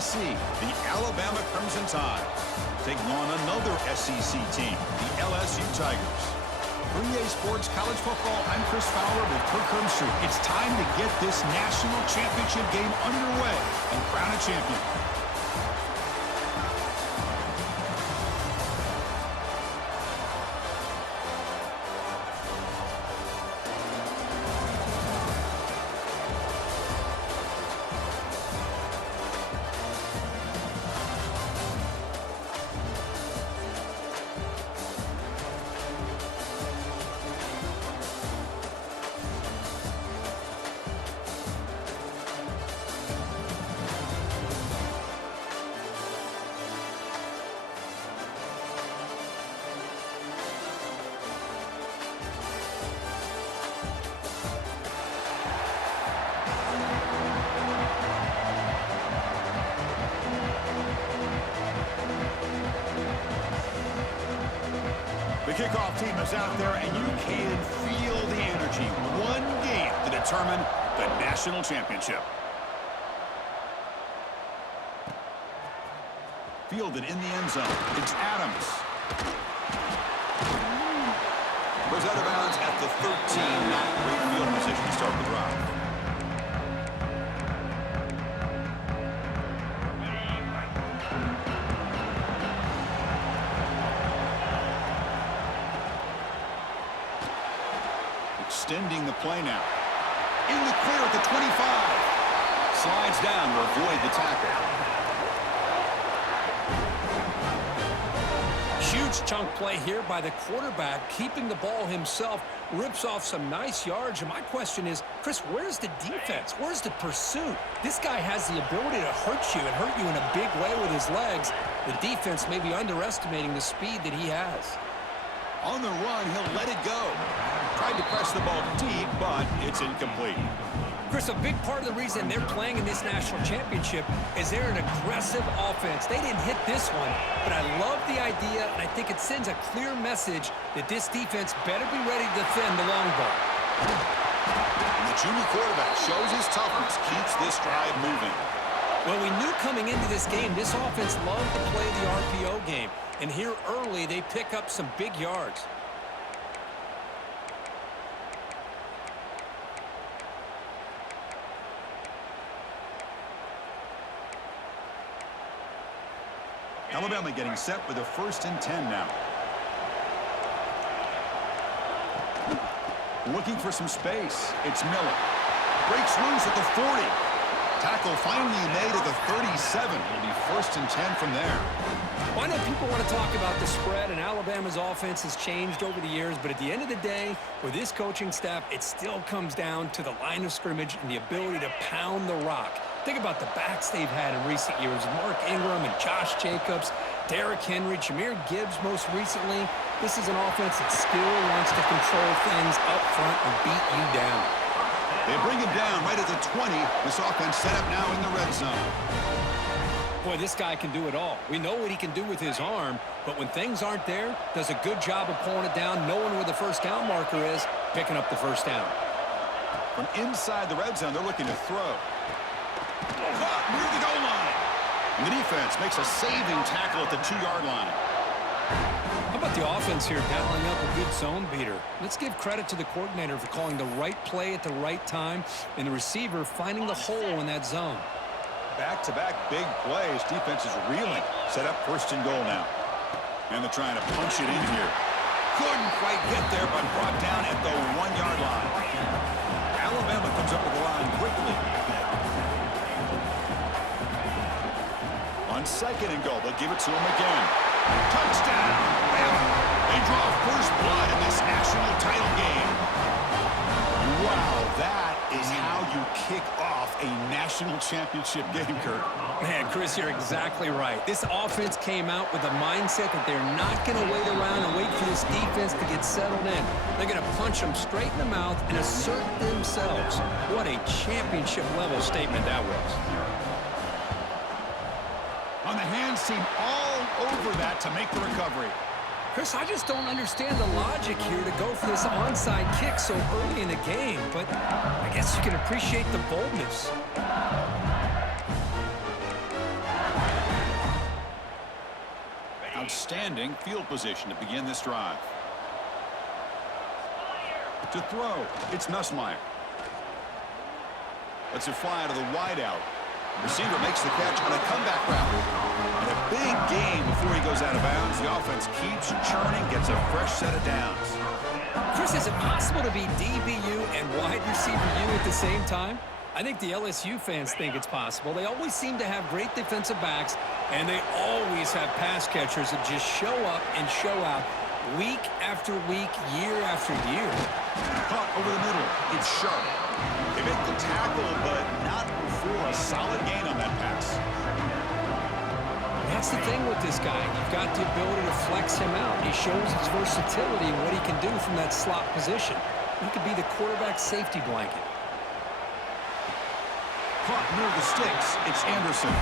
SEC, the Alabama Crimson Tide, taking on another SEC team, the LSU Tigers. For EA Sports College Football, I'm Chris Fowler with Kirk Herbstreit. It's time to get this national championship game underway and crown a champion. The kickoff team is out there, and you can feel the energy. One game to determine the national championship. Fielded in the end zone. It's Adams. Goes out of bounds at the 13. Not great field position to start the drive. Extending the play now. In the clear at the 25. Slides down to avoid the tackle. Huge chunk play here by the quarterback, keeping the ball himself, rips off some nice yards. And my question is, Chris, where's the defense? Where's the pursuit? This guy has the ability to hurt you and hurt you in a big way with his legs. The defense may be underestimating the speed that he has. On the run, he'll let it go. Tried to press the ball deep, but it's incomplete. Chris, a big part of the reason they're playing in this national championship is they're an aggressive offense. They didn't hit this one, but I love the idea, and I think it sends a clear message that this defense better be ready to defend the long ball. And the junior quarterback shows his toughness, keeps this drive moving. Well, we knew coming into this game, this offense loved to play the RPO game. And here early, they pick up some big yards. Alabama getting set with a 1st and 10 now. Looking for some space. It's Miller. Breaks loose at the 40. Tackle finally made at the 37. It'll be 1st and 10 from there. Well, I know people want to talk about the spread, and Alabama's offense has changed over the years, but at the end of the day, with this coaching staff, it still comes down to the line of scrimmage and the ability to pound the rock. Think about the backs they've had in recent years. Mark Ingram and Josh Jacobs, Derrick Henry, Jahmyr Gibbs most recently. This is an offense that still wants to control things up front and beat you down. They bring him down right at the 20. This offense set up now in the red zone. Boy, this guy can do it all. We know what he can do with his arm, but when things aren't there, does a good job of pulling it down, knowing where the first down marker is, picking up the first down. From inside the red zone, they're looking to throw. Caught near the goal line. And the defense makes a saving tackle at the 2-yard line. How about the offense here dialing up a good zone beater? Let's give credit to the coordinator for calling the right play at the right time and the receiver finding the hole in that zone. Back-to-back big plays. Defense is reeling. Set up 1st and goal now. And they're trying to punch it in here. Couldn't quite get there, but brought down at the 1-yard line. Alabama comes up with the line quickly. On 2nd and goal, they'll give it to him again. Touchdown! Bama. They draw first blood in this national title game. Wow, that is how you kick off a national championship game, Kirk. Man, Chris, you're exactly right. This offense came out with a mindset that they're not going to wait around and wait for this defense to get settled in. They're going to punch them straight in the mouth and assert themselves. What a championship-level statement that was. On the hands team all over that to make the recovery. Chris, I just don't understand the logic here to go for this onside kick so early in the game, but I guess you can appreciate the boldness. outstanding field position to begin this drive. To throw, it's Nussmeier. Lets it fly to the wideout. Receiver makes the catch on a comeback route. And a big gain before he goes out of bounds. The offense keeps churning, gets a fresh set of downs. Chris, is it possible to be DBU and wide receiver U at the same time? I think the LSU fans think it's possible. They always seem to have great defensive backs, and they always have pass catchers that just show up and show out week after week, year after year. Caught over the middle. It's sharp. They make the tackle, but not before a solid gain on that pass. That's the thing with this guy. You've got the ability to flex him out. He shows his versatility and what he can do from that slot position. He could be the quarterback's safety blanket. Caught near the sticks. It's Anderson.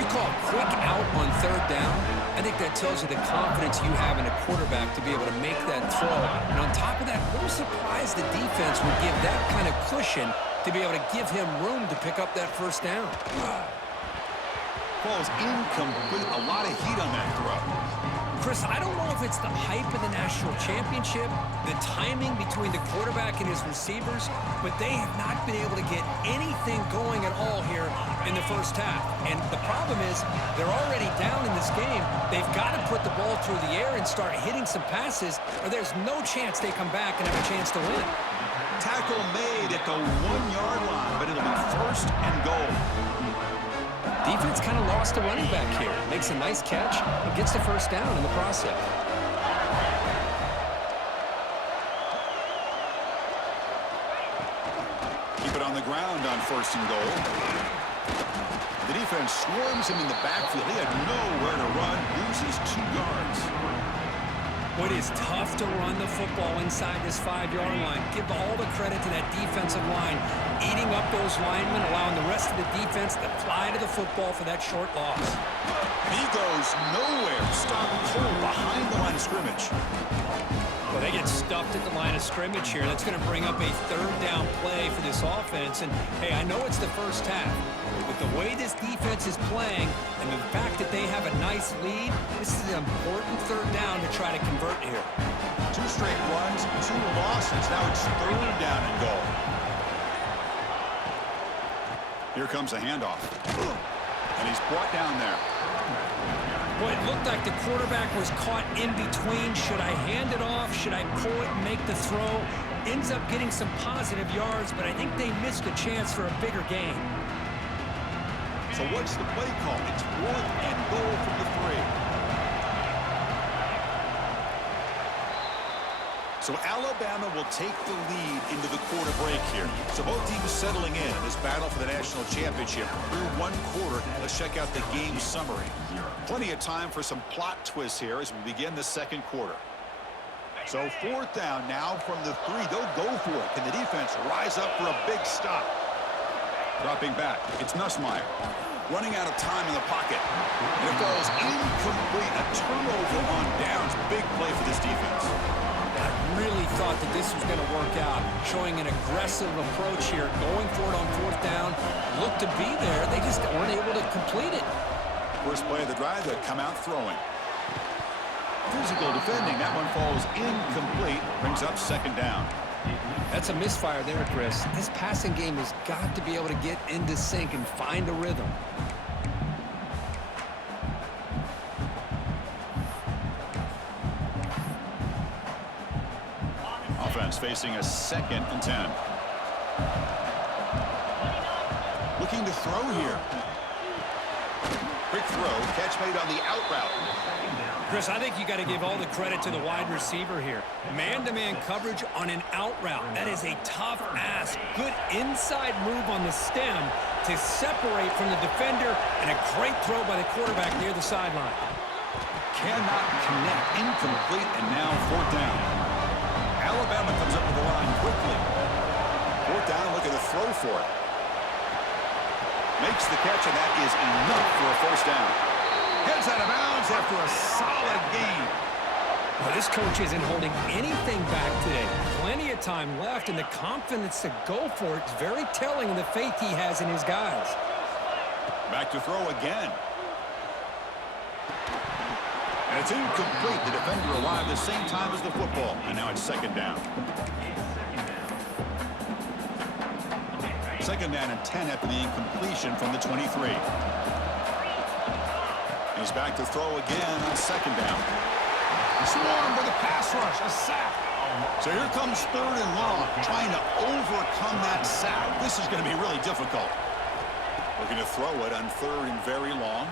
You call quick out on third down. I think that tells you the confidence you have in a quarterback to be able to make that throw. And on top of that, I'm surprised the defense would give that kind of cushion to be able to give him room to pick up that first down. Falls incomplete. A lot of heat on that throw. Chris, I don't know if it's the hype of the national championship, the timing between the quarterback and his receivers, but they have not been able to get anything going at all here in the first half. And the problem is they're already down in this game. They've got to put the ball through the air and start hitting some passes, or there's no chance they come back and have a chance to win. Tackle made at the 1-yard line, but it'll be first and goal. Defense kind of lost a running back here. Makes a nice catch and gets the first down in the process. Keep it on the ground on first and goal. The defense swarms him in the backfield. He had nowhere to run, loses 2 yards. It is tough to run the football inside this 5-yard line. Give all the credit to that defensive line, eating up those linemen, allowing the rest of the defense to fly to the football for that short loss. He goes nowhere. Stop cold behind the line of scrimmage. Well, they get stuffed at the line of scrimmage here. That's going to bring up a third down play for this offense. And, hey, I know it's the first half, but with the way this defense is playing and the fact that they have a nice lead, this is an important third down to try to convert here. 2 straight runs, 2 losses. Now it's third down and goal. Here comes a handoff. And he's brought down there. Boy, it looked like the quarterback was caught in between. Should I hand it off? Should I pull it and make the throw? Ends up getting some positive yards, but I think they missed a chance for a bigger gain. So what's the play call? It's 4th and goal from the 3. So Alabama will take the lead into the quarter break here. So both teams settling in this battle for the national championship. Through 1 quarter, let's check out the game summary. Plenty of time for some plot twists here as we begin the second quarter. So 4th down now from the 3. They'll go for it. Can the defense rise up for a big stop? Dropping back, it's Nussmeier. Running out of time in the pocket. And it falls incomplete. A turnover on downs. Big play for this defense. I really thought that this was going to work out, showing an aggressive approach here, going for it on 4th down. Looked to be there. They just weren't able to complete it. First play of the drive, they come out throwing. Physical defending. That one falls incomplete. Brings up second down. That's a misfire there, Chris. This passing game has got to be able to get into sync and find a rhythm. Offense facing a 2nd and 10. Looking to throw here. Quick throw, catch made on the out route. Chris, I think you got to give all the credit to the wide receiver here. Man-to-man coverage on an out route. That is a tough ask. Good inside move on the stem to separate from the defender, and a great throw by the quarterback near the sideline. Cannot connect. Incomplete, and now 4th down. Alabama comes up with the line quickly. 4th down, looking to throw for it. Makes the catch, and that is enough for a first down. Heads out of bounds after a solid gain. Well, this coach isn't holding anything back today. Plenty of time left, and the confidence to go for it is very telling of the faith he has in his guys. Back to throw again. And And it's incomplete. The defender arrived at the same time as the football. And now it's second down. Second down and 10 after the incompletion from the 23. He's back to throw again on second down. Swarmed with a pass rush, a sack. So here comes third and long, trying to overcome that sack. This is going to be really difficult. Looking to throw it on third and very long.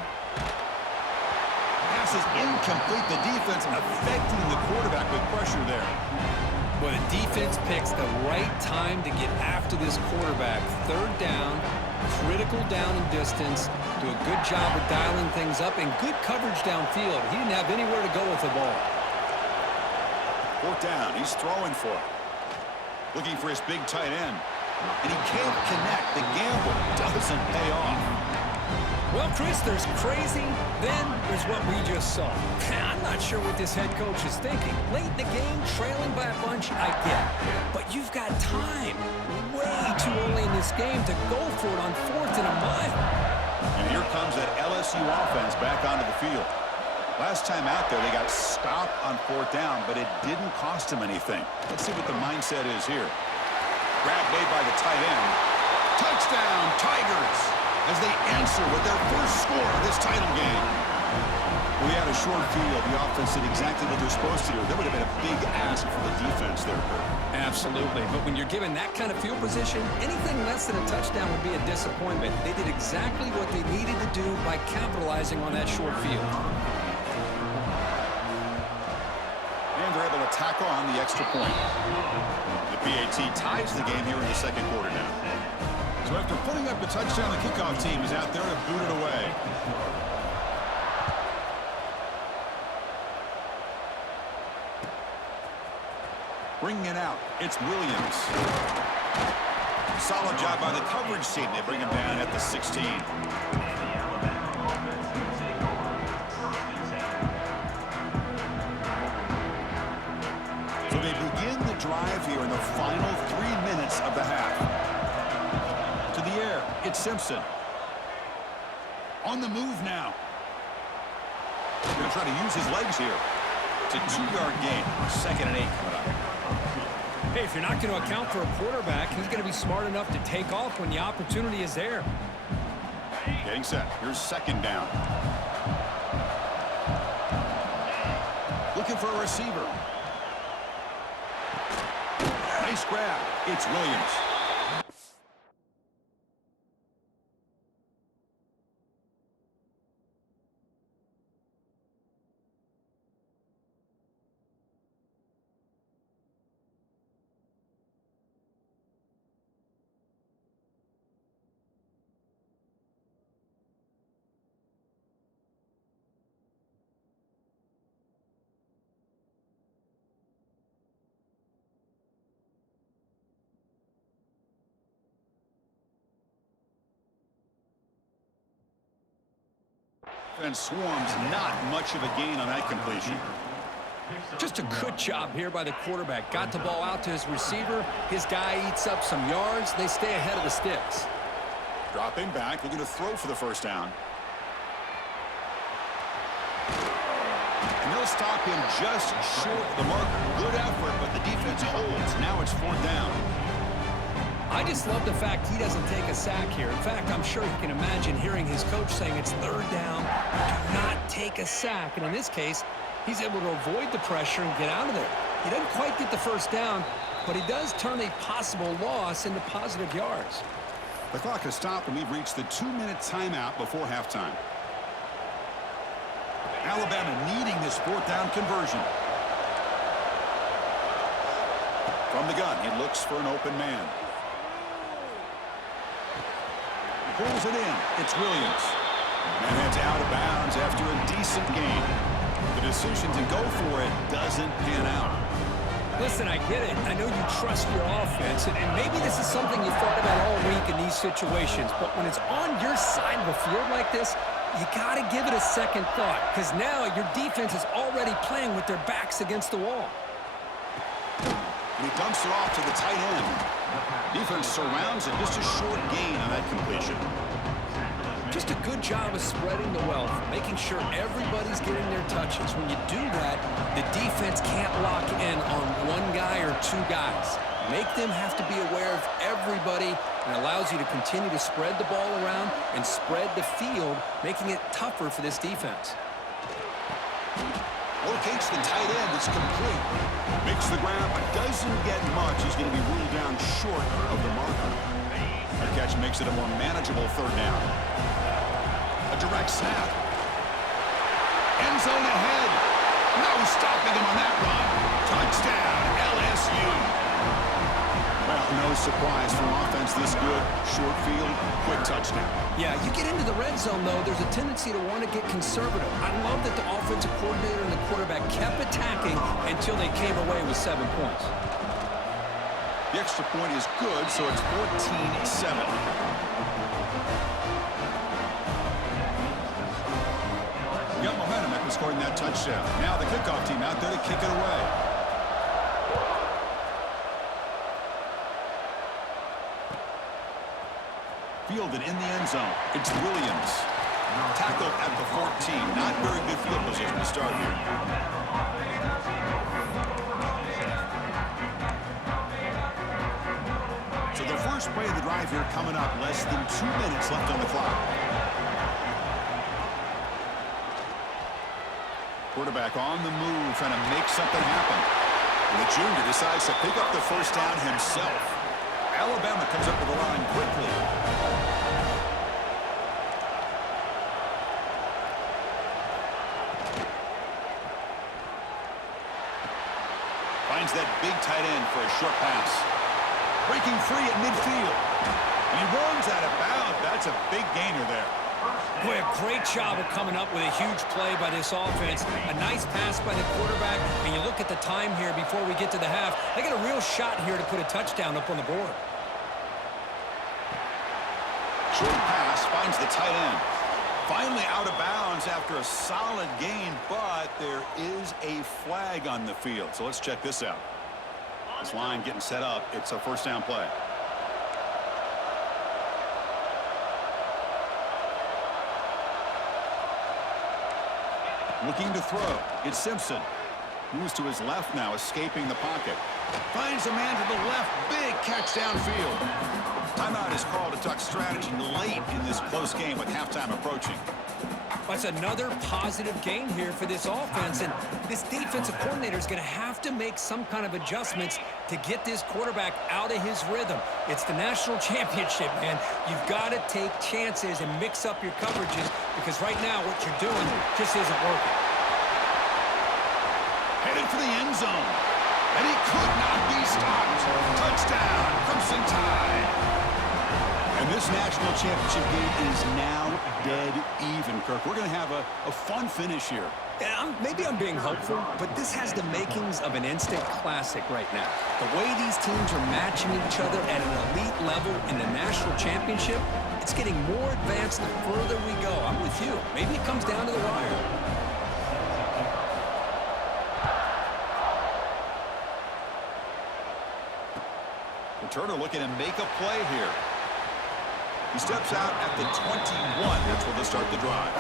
Pass is incomplete. The defense affecting the quarterback with pressure there. Well, the defense picks the right time to get after this quarterback. Third down, critical down and distance. Do a good job of dialing things up and good coverage downfield. He didn't have anywhere to go with the ball. Fourth down, he's throwing for it. Looking for his big tight end. And he can't connect. The gamble doesn't pay off. Well, Chris, there's crazy, then there's what we just saw. I'm not sure what this head coach is thinking. Late in the game, trailing by a bunch, I get. But you've got time, way too early in this game, to go for it on fourth and a mile. And here comes that LSU offense back onto the field. Last time out there, they got stopped on fourth down, but it didn't cost them anything. Let's see what the mindset is here. Grab made by the tight end. Touchdown, Tigers, as they answer with their first score of this title game. We had a short field. The offense did exactly what they're supposed to do. That would have been a big ask for the defense there, Kurt. Absolutely. But when you're given that kind of field position, anything less than a touchdown would be a disappointment. They did exactly what they needed to do by capitalizing on that short field. And they're able to tackle on the extra point. The PAT ties the game here in the second quarter now. So after putting up the touchdown, the kickoff team is out there to boot it away. Bringing it out, it's Williams. Solid job by the coverage team. They bring him down at the 16. So they begin the drive here in the final 3 minutes of the half. To the air, it's Simpson. On the move now. He's going to try to use his legs here. It's a 2-yard gain. 2nd and 8 coming up. Hey, if you're not going to account for a quarterback, he's going to be smart enough to take off when the opportunity is there. Getting set. Here's second down. Looking for a receiver. Nice grab. It's Williams. And swarms, not much of a gain on that completion. Just a good job here by the quarterback. Got the ball out to his receiver. His guy eats up some yards. They stay ahead of the sticks. Dropping back, looking to throw for the first down. And they'll stop him just short of the marker. Good effort, but the defense holds. Now it's fourth down. I just love the fact he doesn't take a sack here. In fact, I'm sure he can imagine hearing his coach saying it's third down, do not take a sack. And in this case, he's able to avoid the pressure and get out of there. He doesn't quite get the first down, but he does turn a possible loss into positive yards. The clock has stopped, and we've reached the 2-minute timeout before halftime. Alabama needing this fourth down conversion. From the gun, he looks for an open man. Pulls it in. It's Williams. And it's out of bounds after a decent gain. The decision to go for it doesn't pan out. Listen, I get it. I know you trust your offense, and maybe this is something you thought about all week in these situations, but when it's on your side of the field like this, you got to give it a second thought, because now your defense is already playing with their backs against the wall. And he dumps it off to the tight end. Defense surrounds it. Just a short gain on that completion. Just a good job of spreading the wealth, making sure everybody's getting their touches. When you do that, the defense can't lock in on one guy or two guys. Make them have to be aware of everybody, and allows you to continue to spread the ball around and spread the field, making it tougher for this defense. Locates the tight end. It's complete. Makes the grab, but doesn't get much. He's going to be ruled down short of the marker. The catch makes it a more manageable third down. A direct snap. End zone ahead. No stopping him on that run. Touchdown, LSU. Well, no surprise from offense this good. Short field, quick touchdown. Yeah, you get into the red zone, though, there's a tendency to want to get conservative. I love that the offensive coordinator and the quarterback kept attacking until they came away with 7 points. The extra point is good, so it's 14-7. Got momentum after scoring that touchdown. Now the kickoff team out there to kick it away. Fielded in the end zone. It's Williams. Tackled at the 14. Not very good field position to start here. So the first play of the drive here coming up. Less than 2 minutes left on the clock. Quarterback on the move, trying to make something happen. And the junior decides to pick up the first down himself. Alabama comes up with the line quickly. Finds that big tight end for a short pass. Breaking free at midfield. And he runs out of bounds. That's a big gainer there. Boy, a great job of coming up with a huge play by this offense. A nice pass by the quarterback. And you look at the time here before we get to the half. They got a real shot here to put a touchdown up on the board. Short pass finds the tight end. Finally out of bounds after a solid gain, but there is a flag on the field. So let's check this out. This line getting set up. It's a first down play. Looking to throw. It's Simpson. Moves to his left now, escaping the pocket. Finds a man to the left. Big catch downfield. Timeout is called to talk strategy late in this close game with halftime approaching. That's another positive gain here for this offense, and this defensive coordinator is going to have to make some kind of adjustments to get this quarterback out of his rhythm. It's the national championship, man. You've got to take chances and mix up your coverages, because right now what you're doing just isn't working. Headed for the end zone, and he could not be stopped. Touchdown, Crimson Tide. And this national championship game is now dead even, Kirk. We're going to have a fun finish here. Yeah, maybe I'm being hopeful, but this has the makings of an instant classic right now. The way these teams are matching each other at an elite level in the national championship, it's getting more advanced the further we go. I'm with you. Maybe it comes down to the wire. Turner looking to make a play here. He steps out at the 21. That's where they'll start the drive.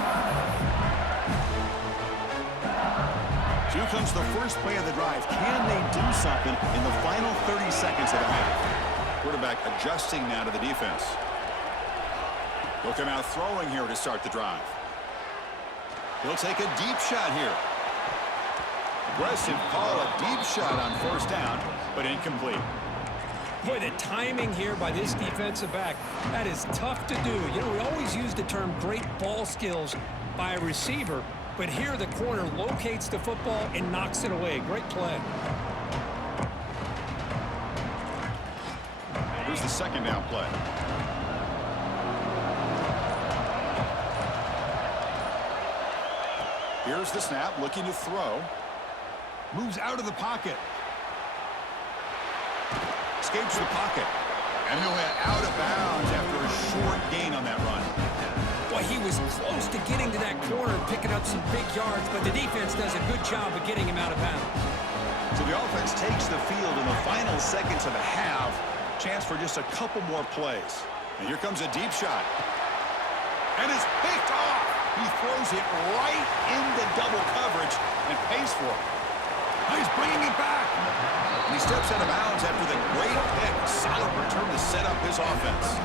So here comes the first play of the drive. Can they do something in the final 30 seconds of the half? Quarterback adjusting now to the defense. They'll come out throwing here to start the drive. He'll take a deep shot here. Aggressive call, a deep shot on first down, but incomplete. Boy, the timing here by this defensive back, that is tough to do. You know, we always use the term great ball skills by a receiver, but here the corner locates the football and knocks it away. Great play. Here's the second down play. Here's the snap, looking to throw. Moves out of the pocket. Escapes the pocket. And he'll head out of bounds after a short gain on that run. Boy, he was close to getting to that corner and picking up some big yards, but the defense does a good job of getting him out of bounds. So the offense takes the field in the final seconds of the half. Chance for just a couple more plays. And here comes a deep shot. And it's picked off. He throws it right into double coverage and pays for it. He's bringing it back. And he steps out of bounds after the great pick. Solid return to set up his offense.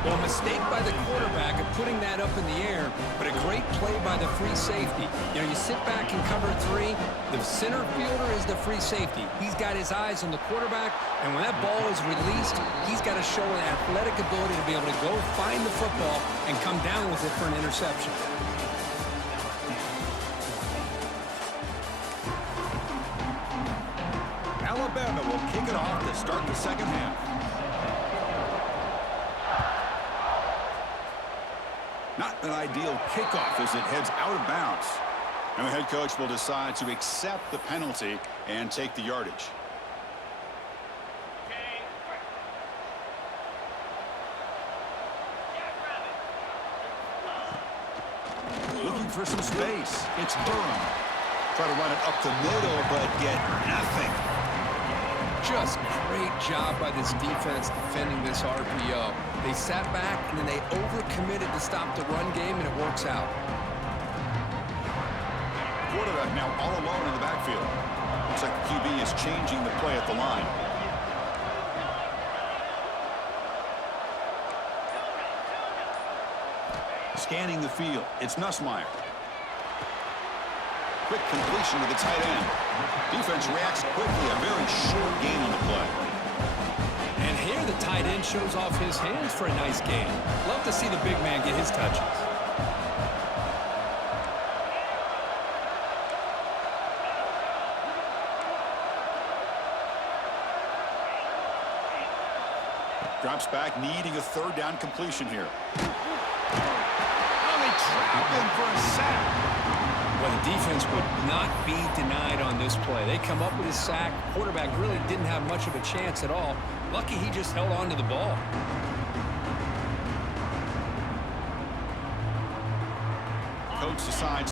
Well, a mistake by the quarterback of putting that up in the air, but a great play by the free safety. You know, you sit back and cover 3. The center fielder is the free safety. He's got his eyes on the quarterback, and when that ball is released, he's got to show an athletic ability to be able to go find the football and come down with it for an interception. Alabama will kick it off to start the second half. Not an ideal kickoff as it heads out of bounds. And the head coach will decide to accept the penalty and take the yardage. Looking for some space. It's Durham. Try to run it up the middle, but get nothing. Just great job by this defense defending this RPO. They sat back, and then they overcommitted to stop the run game, and it works out. Quarterback now all alone in the backfield. Looks like the QB is changing the play at the line. Scanning the field. It's Nussmeier. Quick completion to the tight end. Defense reacts quickly. A very short gain on the play. And here the tight end shows off his hands for a nice gain. Love to see the big man get his touches. Drops back, needing a third down completion here. Oh, they trap him for a sack. Well, the defense would not be denied on this play. They come up with a sack. Quarterback really didn't have much of a chance at all. Lucky he just held on to the ball. Coach decides